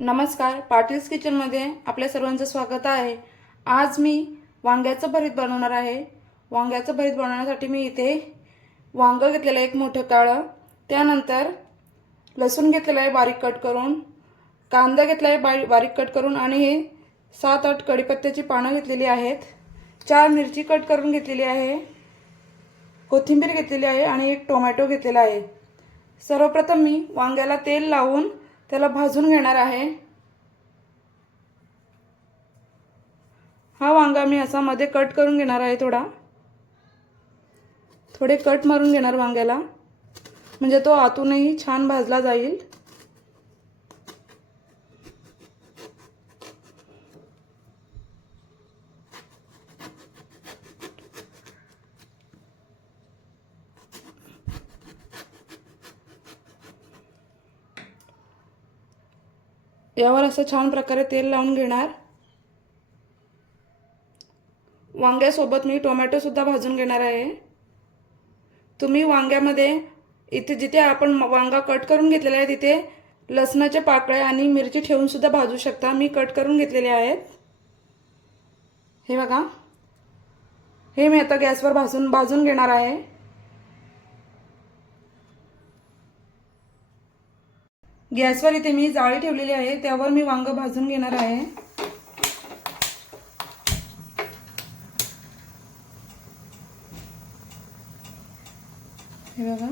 नमस्कार, पाटील्स किचनमध्ये आपल्या सर्वांचं स्वागत आहे। आज मी वांग्याचं भरीत बनवणार आहे। वांग्याचं भरीत बनवण्यासाठी मी इथे वांग घेतलेलं एक मोठं काळं, त्यानंतर लसूण घेतलेला आहे बारीक कट करून, कांदा घेतला आहे बारीक कट करून आणि हे 7-8 कढीपत्त्याची पानं घेतलेली आहेत, 4 मिरची कट करून घेतलेली आहे, कोथिंबीर घेतलेली आहे आणि एक टोमॅटो घेतलेला आहे। सर्वप्रथम मी वांग्याला तेल लावून त्याला भाजून घेणार आहे। हा वांगा मी असा मध्ये कट करून घेणार आहे, थोडे कट मारून घेणार वांग्याला, म्हणजे तो आतूनही छान भाजला जाईल। यावर असं छान प्रकारे तेल लावून घेणार। वांग्यासोबत मी टोमॅटो सुद्धा भाजून घेणार आहे। तुम्ही वांग्यामध्ये इथे जिथे आपण वांगा कट करून घेतलेला आहे तिथे लसणाच्या पाकळ्या आणि मिरची ठेवून सुद्धा भाजू शकता। मी कट करून घेतलेले आहेत। हे बघा, हे मी आता गॅसवर भाजून घेणार आहे। गॅसवर इथे मी जाळी ठेवलेली आहे, त्यावर मी वांग भाजून घेणार आहे। हे बघा,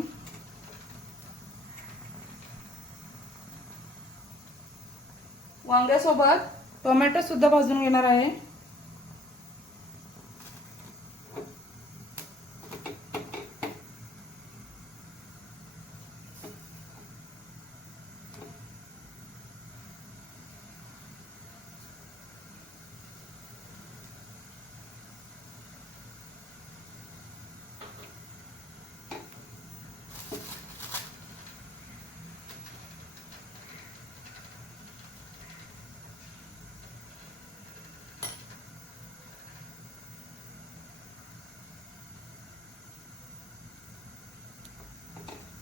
वांग्यासोबत टोमॅटो सुद्धा भाजून घेणार आहे।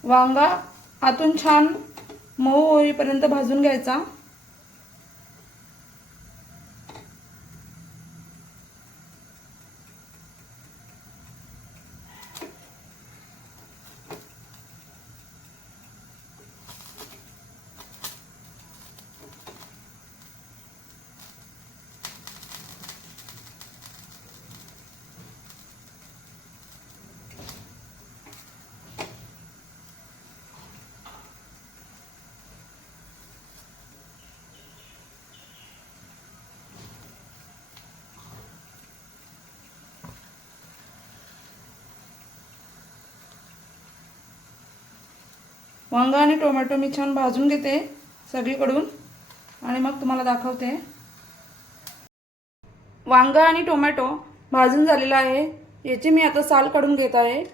वांगा आतून छान मऊ होईपर्यंत भाजून घ्यायचा। वांगा आणि टोमॅटो मी छान भाजून घेते सगळीकडून आणि मग तुम्हाला दाखवते। वांगा आणि टोमॅटो भाजून झालेला आहे, याची मी आता साल काढून घेत आहे।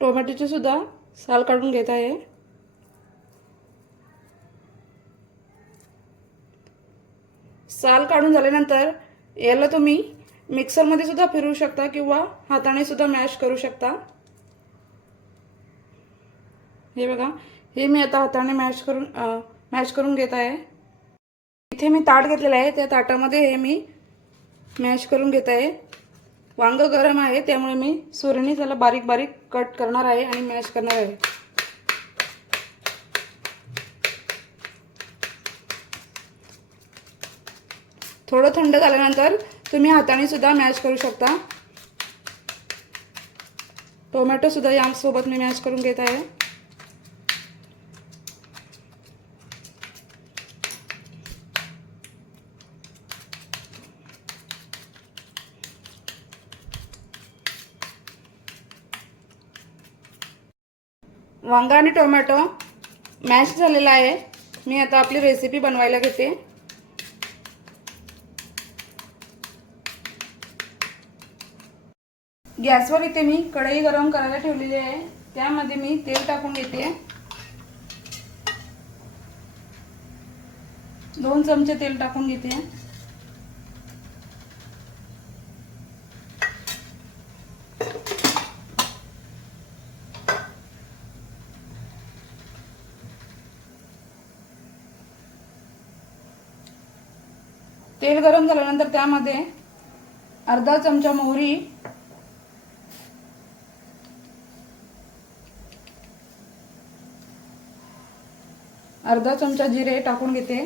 टोमॅटोची सुद्धा साल काढून घेत आहे। साल काढून झाल्यानंतर याला तुम्ही मिक्सरमध्ये सुद्धा फिरवू शकता किंवा हाताने सुद्धा मॅश करू शकता। हे बघा, हे मी आता हाताने मॅश करून घेत आहे। इथे मी ताट घेतलेलं आहे, त्या ताटामध्ये हे मी मॅश करून घेत आहे। वांग गरम आहे त्यामुळे मी सुरीने त्याला बारीक बारीक कट करणार आहे आणि मॅश करणार आहे। थोडं थंड झाल्यानंतर तुम्ही हाताने सुद्धा मॅश करू शकता। टोमॅटो सुद्धा यासोबत मी मॅश करून घेत आहे। वांगा आणि टोमॅटो मॅश झालेला आहे. मी आता आपली रेसिपी बनवायला घेते. गॅसवर इथे मी कढई गरम करायला ठेवलेली आहे. त्यामध्ये मी तेल टाकून घेते. 2 चमचे तेल टाकून घेते. तेल गरम झाल्यानंतर त्यामध्ये अर्धा चमचा मोहरी, अर्धा चमचा जिरे टाकून घेते.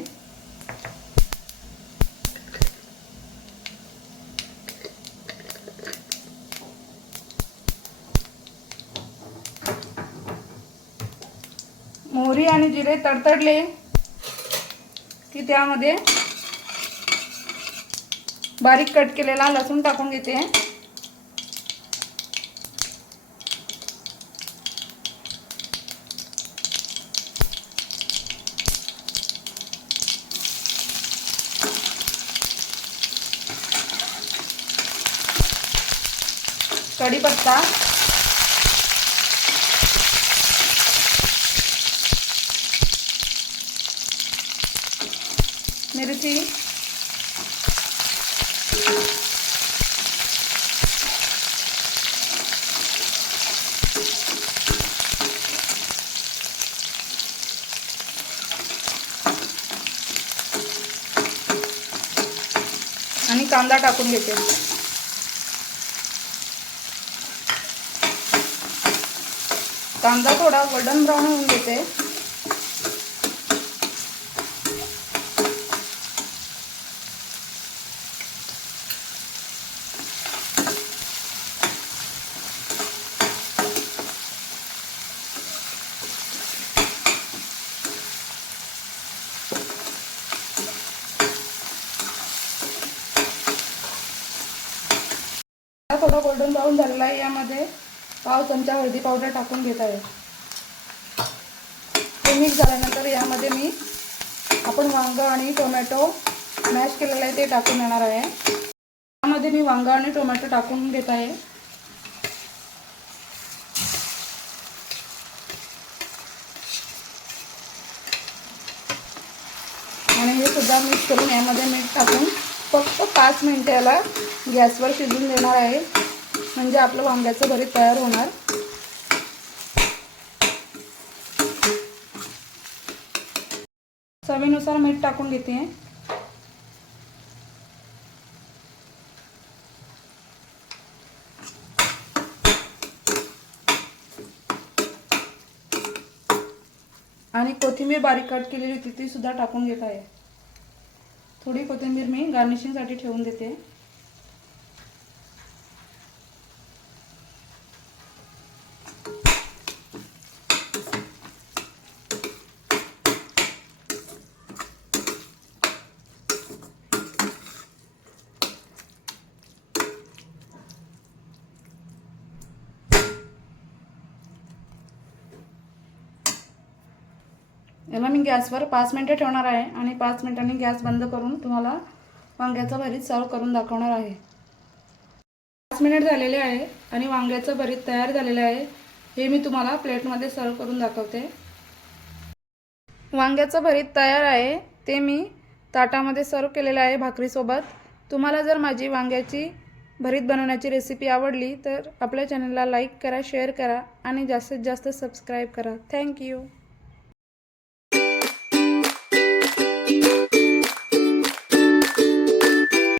मोहरी आणि जिरे तडतडले की त्यामध्ये बारीक कट केलेला लसूण टाकून घेते. कढीपत्ता, मिरची, आणि कांदा टाकून घेते. कांदा थोडा गोल्डन ब्राऊन होऊन घेते. थोडा गोल्डन ब्राऊन झालेला आहे. यामध्ये पाव चमचा हळदी पावडर टाकून घेत आहे. ते मिक्स झाल्यानंतर यामध्ये मी आपण वांग आणि टोमॅटो मॅश केलेलं आहे ते टाकून देणार आहे. यामध्ये मी वांग आणि टोमॅटो टाकून घेत आहे. आणि हे सुद्धा मिक्स करून यामध्ये मीठ टाकून फक्त 5 मिनिटे याला गॅसवर शिजवून देणार आहे. म्हणजे आपलं वांग्याचं भरीत तयार होणार. चवीनुसार मीठ टाकून घेते. आणि कोथिंबीर बारीक कट केलेली होती ती सुद्धा टाकून घेत आहे. थोडी कोथिंबीर मी गार्निशिंगसाठी ठेवून देते. याला मी गॅसवर 5 मिनिटे ठेवणार आहे आणि 5 मिनिटांनी गॅस बंद करून तुम्हाला वांग्याचं भरीत सर्व करून दाखवणार आहे. 5 मिनिट झालेले आहे आणि वांग्याचं भरीत तयार झालेलं आहे. हे मी तुम्हाला प्लेटमध्ये सर्व करून दाखवते. वांग्याचं भरीत तयार आहे. ते मी ताटामध्ये सर्व केलेलं आहे भाकरीसोबत. तुम्हाला जर माझी वांग्याची भरीत बनवण्याची रेसिपी आवडली तर आपल्या चॅनलला लाईक करा, शेअर करा आणि जास्तीत जास्त सबस्क्राईब करा. थँक्यू.